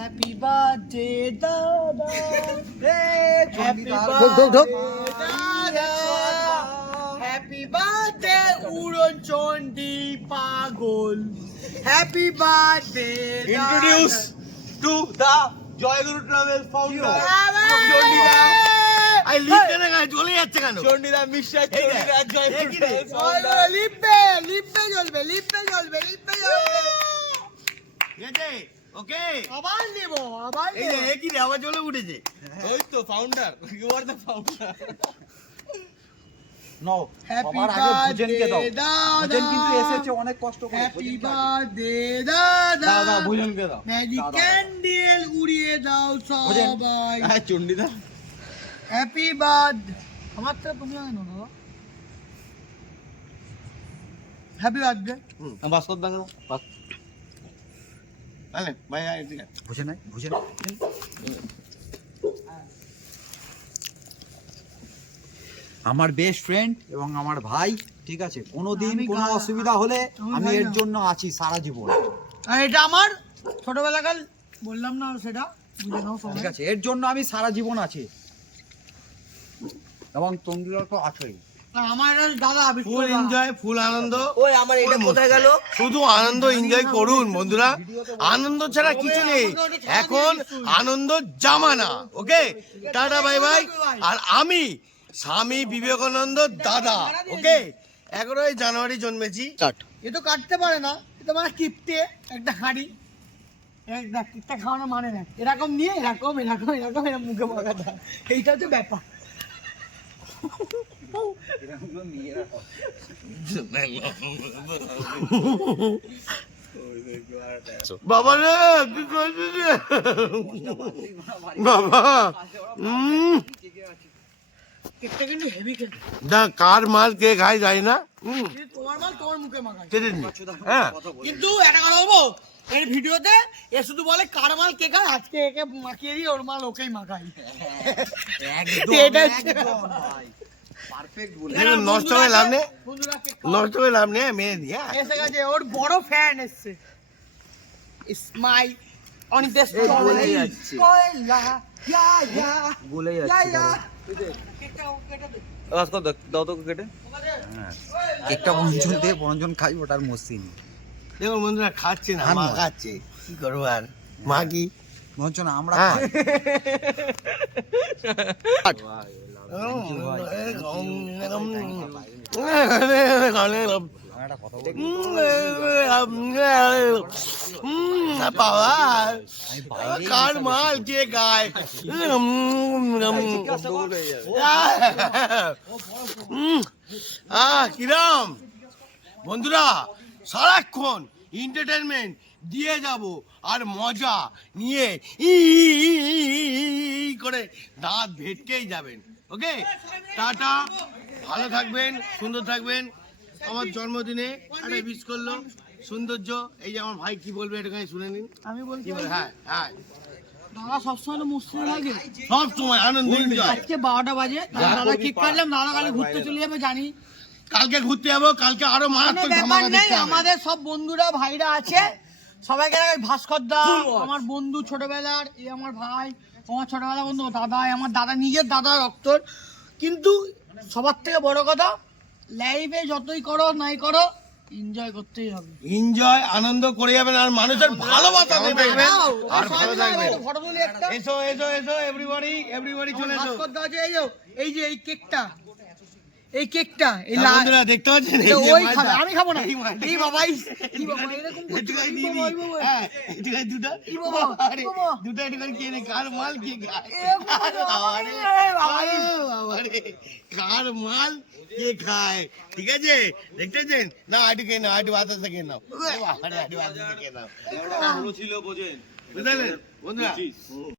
Happy birthday দাদা happy ঢোক। Happy birthday উড়ন চন্ডি পাগল happy birthday introduce to the Joyguru travel founder I লিখ কেন গায়ে চলে যাচ্ছে কেন চন্ডিদা মিশ্রা চন্ডিদা জয়গুরু এই কি রে? ট্রাভেল লিপে লিপে জ্বলবে লিপে জ্বলবে লিপে জ্বলবে ঠিক আছে ওকে? আবার নিব আবার এই যে একই রে আবার উঠেছে। ওই তো founder you are the founder now happy আগে ভোজনকে দাও। ভোজন কিন্তু এসেছে অনেক কষ্ট করে। হ্যাপি বার্থডে দাদা। দাদা ভোজনকে দাও। ম্যাজিক ক্যান্ডেল উড়িয়ে দাও সবাই। হ্যাঁ চন্ডিদা হ্যাপি বার্থডে আমার তো তুমি জানো না। হ্যাপি বার্থডে বাস্তব দাঙ্গা বাস আলে ভাই আয় এদিকে ভোজন নাই ভোজন আমার বেস্ট ফ্রেন্ড এবং আমার ভাই ঠিক আছে? কোনোদিন আমি কোনো অসুবিধা হলে আমি এর জন্য আছি সারা জীবন। আর এটা আমার? ছোটবেলাকার? বললাম না সেটা? বুঝে নাও ঠিক আছে এর জন্য আমি সারা জীবন আছি। এবং তন্দ্রা তো আছেই। আমার দাদা ফুল এনজয় ফুল আনন্দ। ওই আমার এটা কোথায় গেল? শুধু আনন্দ এনজয় করুন বন্ধুরা। আনন্দ ছাড়া কিছু নেই। এখন আনন্দ জামানা ওকে? টাটা বাই বাই আর আমি স্বামী বিবেকানন্দ দাদা ওকে? এগারোই জানুয়ারি জন্মেছি। এ তো কাটতে পারে না এটা মানে কিপটে একটা হাঁড়ি। একটা খাওয়ানো মানে না। এরকম নিয়ে এরকম এরকম এরকম এরকম মুখে হয়। এইটা হচ্ছে ব্যাপার। বাবা রে কি করছিস বাবা কার মাল কে খায় যায় না কিন্তু একটা কথা বলব? এর ভিডিওতে এ শুধু বলে কার মাল কে খায়? আজকে একে মাখিয়ে দিয়ে ওর মাল ওকেই মাখাই এটা নষ্ট হয়ে লাভ নেই। নষ্ট হয়ে লাভ নেই মেয়ে দিয়ে হ্যাঁ। এসে গেছে ওর বড় ফ্যান এসছে। স্মাই বলে যাচ্ছে। দাও তো কেটে। হ্যাঁ। কেকটা বঞ্চন দিয়ে বঞ্চন খাই ওটার বন্ধুরা খাচ্ছে না মা খাচ্ছে কি করব আর? মা কি বঞ্চন আমরা হ্যাঁ। বাবা কার মাল কে কিরাম বন্ধুরা সারাক্ষণ এন্টারটেনমেন্ট দিয়ে যাব আর মজা নিয়ে ই করে দাঁত ভেটকেই যাবেন ওকে? টাটা। ভালো থাকবেন সুন্দর থাকবেন। আমার জন্মদিনে একটা বিশ করল। সৌন্দর্য এই যে আমার ভাই কি বলবে এটাখানে শুনে নিন। আমি বলছি হ্যাঁ হ্যাঁ। দাদা সবসময় লাগে সব সময় আনন্দ আজকে বারোটা বাজে। দাদা কেক কাটলাম দাদা কালে ঘুরতে চলে যাবে জানি। কালকে ঘুরতে যাব কালকে আরও মারাত্মক ধামাকা দেখতে আমাদের সব বন্ধুরা ভাইরা আছে। সবাইকে ভাস্কর দা আমার বন্ধু ছোটবেলার এই আমার ভাই আমার ছোটবেলা বন্ধু দাদা আমার দাদা নিজের দাদা রক্তর কিন্তু সবার থেকে বড় কথা লাইফে যতই করো নাই করো এনজয় করতেই হবে। এনজয় আনন্দ করে যাবেন আর মানুষের ভালোবাসা দেবে আর ভালো ফটো এসো এসো এসো এভরিবডি এভরিবডি চলে এসো। এই যে এই কেকটা এই কেকটা এই বন্ধুরা দেখতে পাচ্ছেন? এই ওই খাবে আমি খাব না। এই বাবা এই বাবা এরকম করছে, একটুখানি দিয়ে দিই। হ্যাঁ, একটুখানি দুটো। একটুখানি নে, কার মাল কে কার মাল কে খায়? ঠিক আছে? দেখতেছেন না আটু খেয়ে নাও আটু বাতাসা খেয়ে নাও। আটু বাতাসা খেয়ে নাও। ছিল বোঝেন বুঝলেন বন্ধুরা।